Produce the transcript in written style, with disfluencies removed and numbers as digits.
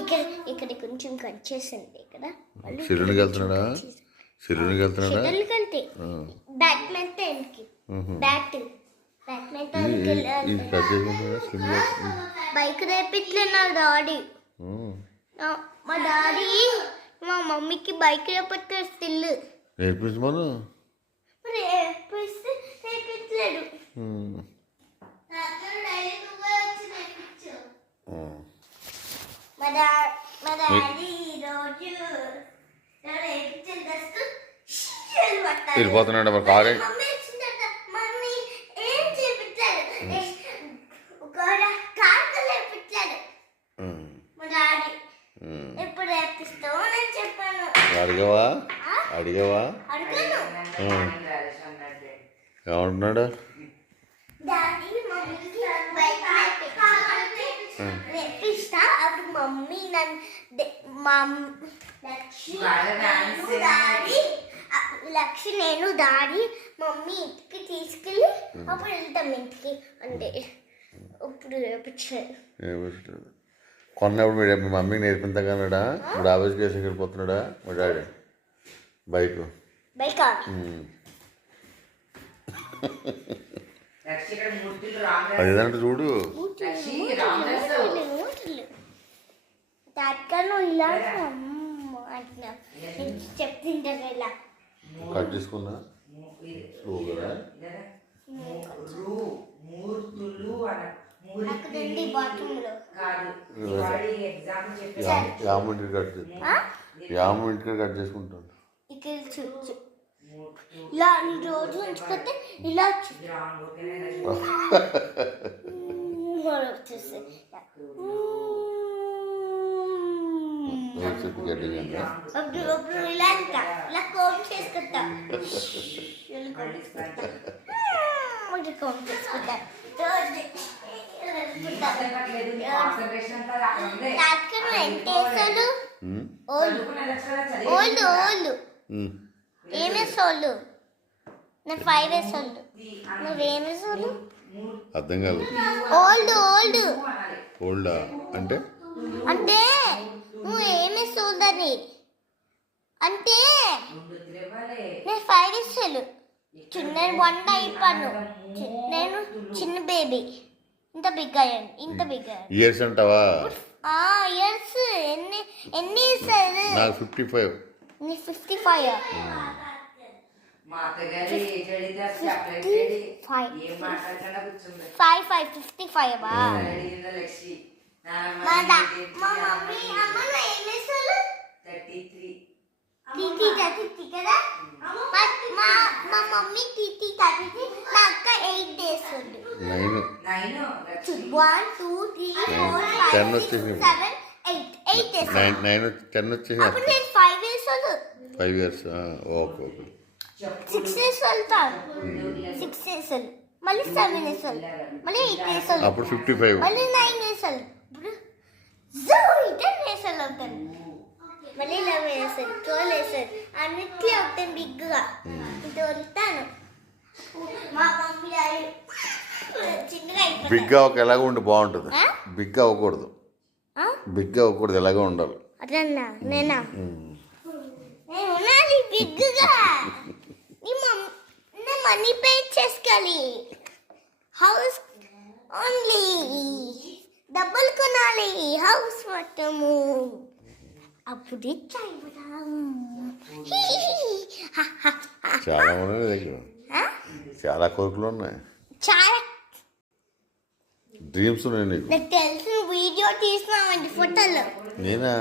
ఇక్కడ ఇక్కడ కొంచెం కట్ చేసింది ఇక్కడ. సిరునికి వెళ్తున్నాడా? సిరునికి వెళ్తున్నాడా? సిరునికి వెళ్తే బ్యాడ్మింటన్కి బైక్ రేపిట్లే నా డాడీ. మా డాడీ మా మమ్మీకి బైక్ రేపట్లే స్టిల్ నేర్పించమను. రేపించలేడు. మా డాడీ ఈరోజు వెళ్ళిపోతున్నాడు మరి కారే. మమ్మీ ఏం చేపించాడు, కారు లేపించాడు మా డాడీ. ఎప్పుడు రేపిస్తావు అని చెప్పాను. అడిగావా? అడిగాను. ఏమంటున్నాడు? డాడీ మమ్మీకి బైక్ రేపిస్తా, అప్పుడు మమ్మీ లక్ష్మి నేను డాడీ మమ్మీ ఇంటికి తీసుకెళ్ళి అప్పుడు వెళ్తాం ఇంటికి అంటే. ఇప్పుడు రేపించాడు. కొన్నప్పుడు మీ మమ్మీకి నేర్పించగలడా? ఇప్పుడు ఆఫీస్కి వేసి వెళ్ళిపోతున్నాడా మా డాడీ బైక్? బైకా అదేదంటే చూడు. తాత్కాను ఇలా చెప్తుంటారు ఇలా కట్ చేసుకున్నా స్లోగా. యాము ఇంటికి కట్ చేసుకుంటాను. ఇలా రోజు ఉంచుకుంటే ఇలా అప్పుడు ఇలా ఇలా కోమ్ చేసుకుంటా కోమ్ చేసుకుంటా. ఎంటేసాలు ఓళ్ళు ఓళ్ళు ఓళ్ళు ఏమేసోళ్ళు. నేను 5 వేసోళ్ళు. నువ్వేమేసోళ్ళు? అర్థం కాదు. ఓల్డ్ ఓల్డ్ ఓల్డా అంటే అంటే నువ్వు ఏమేసోళ్ళని అంటే నేను 5 వేసోళ్ళు. చిన్న 1 అయిపోయాను. నేను చిన్న బేబీ. ఇంత బిగ్ అయ్యాను. ఇంత బిగ్ అయ్యాను. ఇయర్స్ అంటావా? ఇయర్స్ ఎన్ని ఇయర్స్? నాకు 55. నీ 55. 55. మా మమ్మీ అమ్మ ఏమేసారు? 33 కదా. మా మమ్మీ 33. నా అక్క 8 days ఉంది. 1 2 3 4 5 6 7 8 days. 10 వచ్చేసి అప్పుడు నేను 5 years old. 5 years. Okay okay. 6 years old. 6 years old. మళ్ళీ 7 years old. మళ్ళీ 8 years old. అప్పుడు 55. మళ్ళీ 9 years old. 10 years old అవుతాను. మళ్ళీ 11 years old. 12 years old. అన్నిట్లో అవుతాను బిగ్గా. ఇది వెళ్తాను. మా మమ్మీ చిన్నగా బిగ్గా ఒక ఎలాగ ఉండి బాగుంటుంది. బిగ్గా అవ్వకూడదు. బిగ్గా అవ్వకూడదు. ఎలాగో ఉండాలి. అట్లన్నా నేనా నేను బిగ్గా మనీ పే చేసుకోవాలి. హౌస్ ఓన్లీ డబ్బులు కొనాలి. హౌస్ మొత్తము అప్పుడు చాలా ఉన్నాయి దగ్గర. చాలా కోరికలు ఉన్నాయి. చాలా డ్రీమ్స్ ఉన్నాయి నీకు. నాకు తెలిసిన వీడియో తీసినామండి ఫోటోలు. నేనా?